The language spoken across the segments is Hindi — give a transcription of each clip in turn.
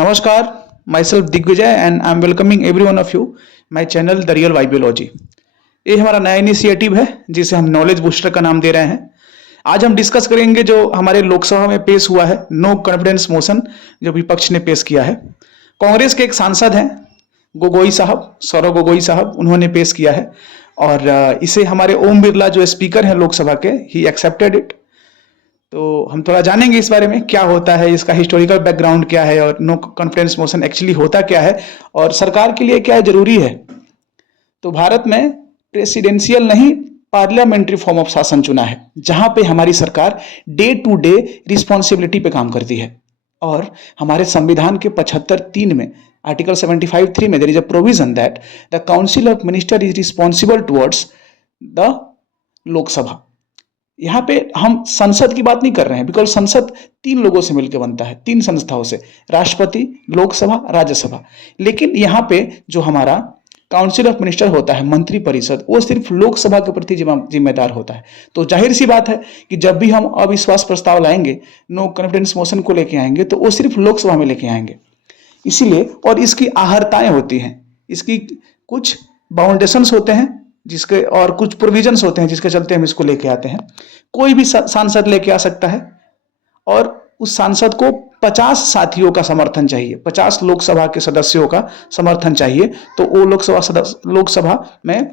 नमस्कार, myself Digvijay and I am welcoming every one of you my channel the real vibiology. ये हमारा नया इनिशिएटिव है जिसे हम नॉलेज बूस्टर का नाम दे रहे हैं। आज हम डिस्कस करेंगे जो हमारे लोकसभा में पेश हुआ है नो कॉन्फिडेंस मोशन जो विपक्ष ने पेश किया है। कांग्रेस के एक सांसद हैं गोगोई साहब, सौरव गोगोई साहब, उन्होंने पेश किया है और इसे हमारे ओम बिरला जो स्पीकर हैं लोकसभा के, ही एक्सेप्टेड इट। तो हम थोड़ा जानेंगे इस बारे में क्या होता है, इसका हिस्टोरिकल बैकग्राउंड क्या है और नो कॉन्फिडेंस मोशन एक्चुअली होता क्या है और सरकार के लिए क्या जरूरी है। तो भारत में प्रेसिडेंशियल नहीं पार्लियामेंट्री फॉर्म ऑफ शासन चुना है जहां पे हमारी सरकार डे टू डे रिस्पॉन्सिबिलिटी पे काम करती है। और हमारे संविधान के 75(3) में आर्टिकल 75(3) में there is a provision that the council of minister is responsible towards the Lok Sabha. यहाँ पे हम संसद की बात नहीं कर रहे हैं बिकॉज संसद 3 लोगों से मिलकर बनता है, 3 संस्थाओं से, राष्ट्रपति, लोकसभा, राज्यसभा। लेकिन यहाँ पे जो हमारा काउंसिल ऑफ मिनिस्टर होता है, मंत्री परिषद, वो सिर्फ लोकसभा के प्रति जिम्मेदार होता है। तो जाहिर सी बात है कि जब भी हम अविश्वास प्रस्ताव लाएंगे, नो कॉन्फिडेंस मोशन को लेके आएंगे, तो वो सिर्फ लोकसभा में लेके आएंगे। इसीलिए, और इसकी आहर्ताएं होती हैं, इसकी कुछ बाउंडेशंस होते हैं जिसके और कुछ प्रोविजंस होते हैं जिसके चलते हम इसको लेके आते हैं। कोई भी सांसद लेके आ सकता है और उस सांसद को 50 साथियों का समर्थन चाहिए, 50 लोकसभा के सदस्यों का समर्थन चाहिए, तो वो लोकसभा में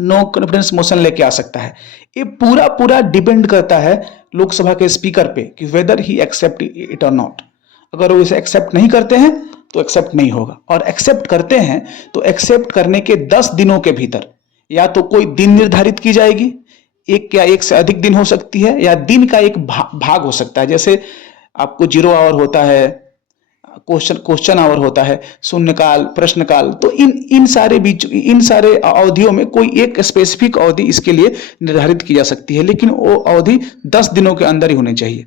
नो कॉन्फिडेंस मोशन लेके आ सकता है। ये पूरा डिपेंड करता है लोकसभा के स्पीकर पे कि वेदर ही एक्सेप्ट इट और नॉट। अगर वो इसे एक्सेप्ट नहीं करते हैं तो एक्सेप्ट नहीं होगा, और एक्सेप्ट करते हैं तो एक्सेप्ट करने के 10 दिनों के भीतर या तो कोई दिन निर्धारित की जाएगी, एक या एक से अधिक दिन हो सकती है, या दिन का एक भाग हो सकता है। जैसे आपको 0 आवर होता है, क्वेश्चन आवर होता है, शून्यकाल, प्रश्नकाल, तो इन सारे अवधियों में कोई एक स्पेसिफिक अवधि इसके लिए निर्धारित की जा सकती है, लेकिन वो अवधि 10 दिनों के अंदर ही होनी चाहिए।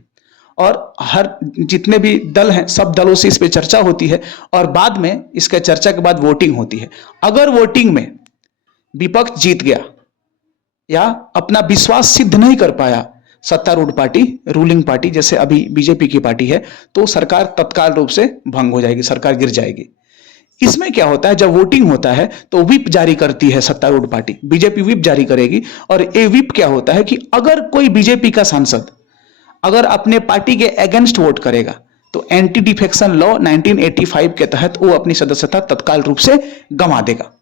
और हर जितने भी दल हैं, सब दलों से इस पे चर्चा होती है और बाद में इसका चर्चा के बाद वोटिंग होती है। अगर वोटिंग में विपक्ष जीत गया या अपना विश्वास सिद्ध नहीं कर पाया, सत्तारूढ़ पार्टी, रूलिंग पार्टी जैसे अभी बीजेपी की पार्टी है, तो सरकार तत्काल रूप से भंग हो जाएगी, सरकार गिर जाएगी। इसमें क्या होता है, जब वोटिंग होता है तो व्हिप जारी करती है सत्तारूढ़ पार्टी, बीजेपी व्हिप जारी करेगी। और ये व्हिप क्या होता है कि अगर कोई बीजेपी का सांसद अगर अपने पार्टी के अगेंस्ट वोट करेगा तो एंटी डिफेक्शन लॉ 1985 के तहत वो अपनी सदस्यता तत्काल रूप से गंवा देगा।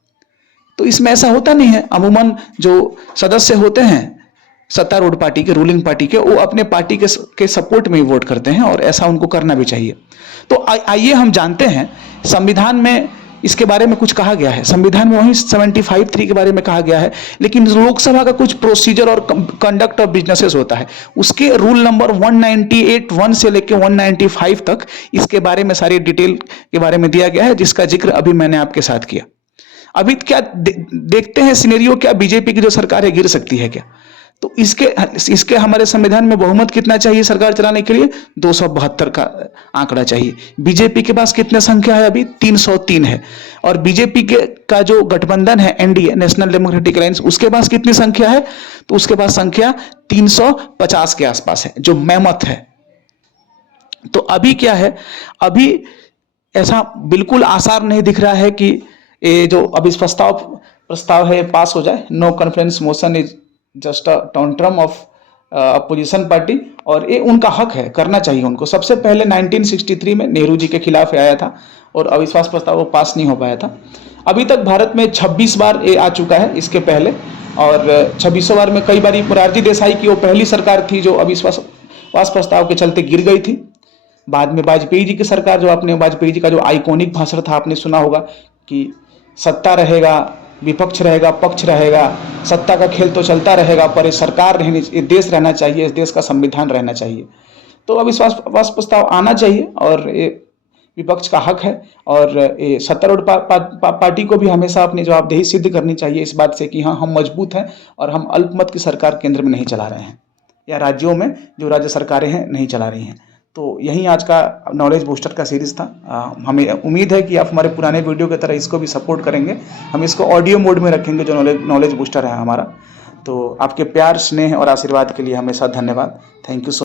तो इसमें ऐसा होता नहीं है। अमूमन जो सदस्य होते हैं सत्तारूढ़ पार्टी के, रूलिंग पार्टी के, वो अपने पार्टी के सपोर्ट में ही वोट करते हैं और ऐसा उनको करना भी चाहिए। तो आइए हम जानते हैं संविधान में इसके बारे में कुछ कहा गया है। संविधान में वही 75(3) के बारे में कहा गया है, लेकिन लोकसभा का कुछ प्रोसीजर और कंडक्ट ऑफ बिजनेसेस होता है, उसके रूल नंबर 198(1) से लेकर 195 तक इसके बारे में सारी डिटेल के बारे में दिया गया है, जिसका जिक्र अभी मैंने आपके साथ किया। अभी क्या देखते हैं सिनेरियो, क्या बीजेपी की जो सरकार है गिर सकती है क्या? तो इसके हमारे संविधान में बहुमत कितना चाहिए सरकार चलाने के लिए? 272 का आंकड़ा चाहिए। बीजेपी के पास कितने संख्या है? अभी 303 है। और बीजेपी का जो गठबंधन है एनडीए, नेशनल डेमोक्रेटिक अलायंस, उसके पास कितनी संख्या है? तो उसके पास संख्या 350 के आसपास है, जो मैमथ है। तो अभी क्या है, अभी ऐसा बिल्कुल आसार नहीं दिख रहा है कि ये जो अभी प्रस्ताव है पास हो जाए। No confidence motion is just a tantrum of opposition party, और ये उनका हक है, करना चाहिए उनको। सबसे पहले 1963 में नेहरू जी के खिलाफ आया था और अविश्वास प्रस्ताव वो पास नहीं हो पाया था। अभी तक भारत में 26 बार ये आ चुका है इसके पहले, और 26 बार में कई बार मोरारजी देसाई की वो पहली सरकार थी जो अविश्वास प्रस्ताव के चलते गिर गई थी। बाद में वाजपेयी जी की सरकार, जो आपने वाजपेयी जी का जो आइकॉनिक भाषण था आपने सुना होगा कि सत्ता रहेगा, विपक्ष रहेगा, पक्ष रहेगा, सत्ता का खेल तो चलता रहेगा, पर ये सरकार रहनी, ये देश रहना चाहिए, इस देश का संविधान रहना चाहिए। तो अविश्वास प्रस्ताव आना चाहिए और ये विपक्ष का हक है। और ये सत्तारूढ़ पार्टी को भी हमेशा अपनी जवाबदेही सिद्ध करनी चाहिए इस बात से कि हाँ, हम मजबूत हैं और हम अल्पमत की सरकार केंद्र में नहीं चला रहे हैं, या राज्यों में जो राज्य सरकारें हैं नहीं चला रही हैं। तो यही आज का नॉलेज बूस्टर का सीरीज़ था। हमें उम्मीद है कि आप हमारे पुराने वीडियो की तरह इसको भी सपोर्ट करेंगे। हम इसको ऑडियो मोड में रखेंगे जो नॉलेज बूस्टर है हमारा। तो आपके प्यार, स्नेह और आशीर्वाद के लिए हमेशा धन्यवाद। Thank you so